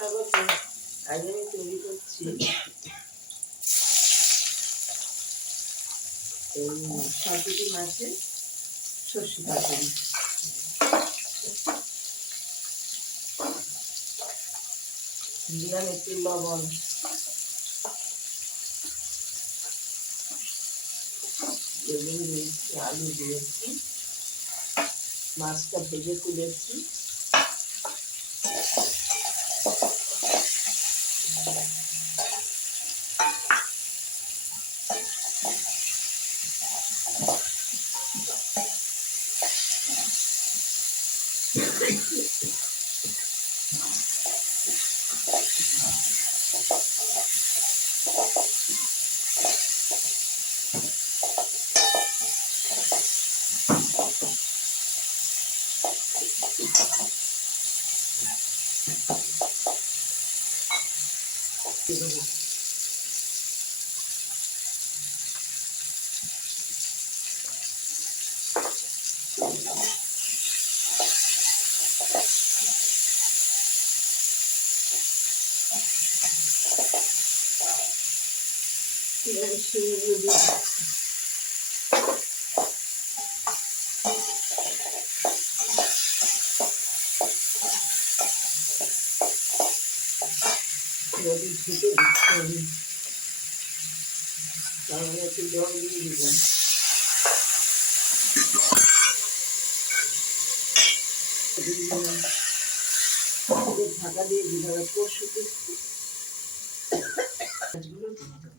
স্বাগত। আজ আমি তৈরি করছি এই সরপুঁটি মাছের সর্ষে পাতুরি। দিলাম একটু লবণ, দিয়েছি আলু দিয়েছি, মাছটা ভেজে তুলেছি। যদি ঢুকে দিচ্ছি তাহলে একটু জল দিয়ে দিলাম। ঢাকা দিয়ে যেভাবে কষু দিচ্ছি মাছগুলো দিয়ে দেবো।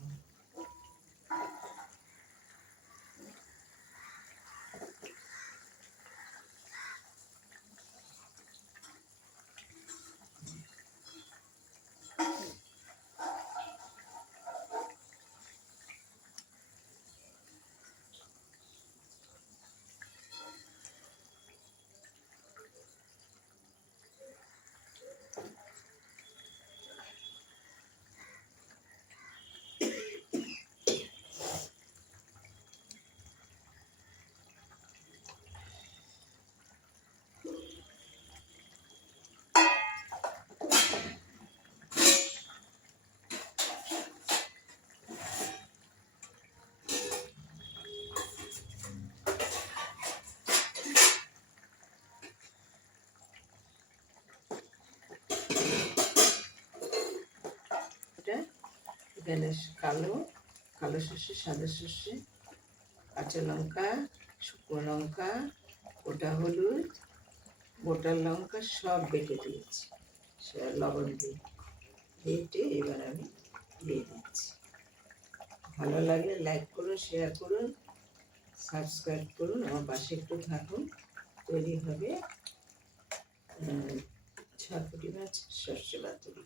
এখানে কালো সর্ষে, সাদা সর্ষে, কাঁচা লঙ্কা, শুকনো লঙ্কা, গোটা হলুদ, গোটা লঙ্কা সব বেটে দিয়েছি লবণ দিয়ে। বেটে এবার আমি দিয়ে দিচ্ছি। ভালো লাগলে লাইক করুন, শেয়ার করুন, সাবস্ক্রাইব করুন, আমার পাশে একটু থাকুন। তৈরি হবে সরপুঁটি মাছ সর্ষে পাতুরি।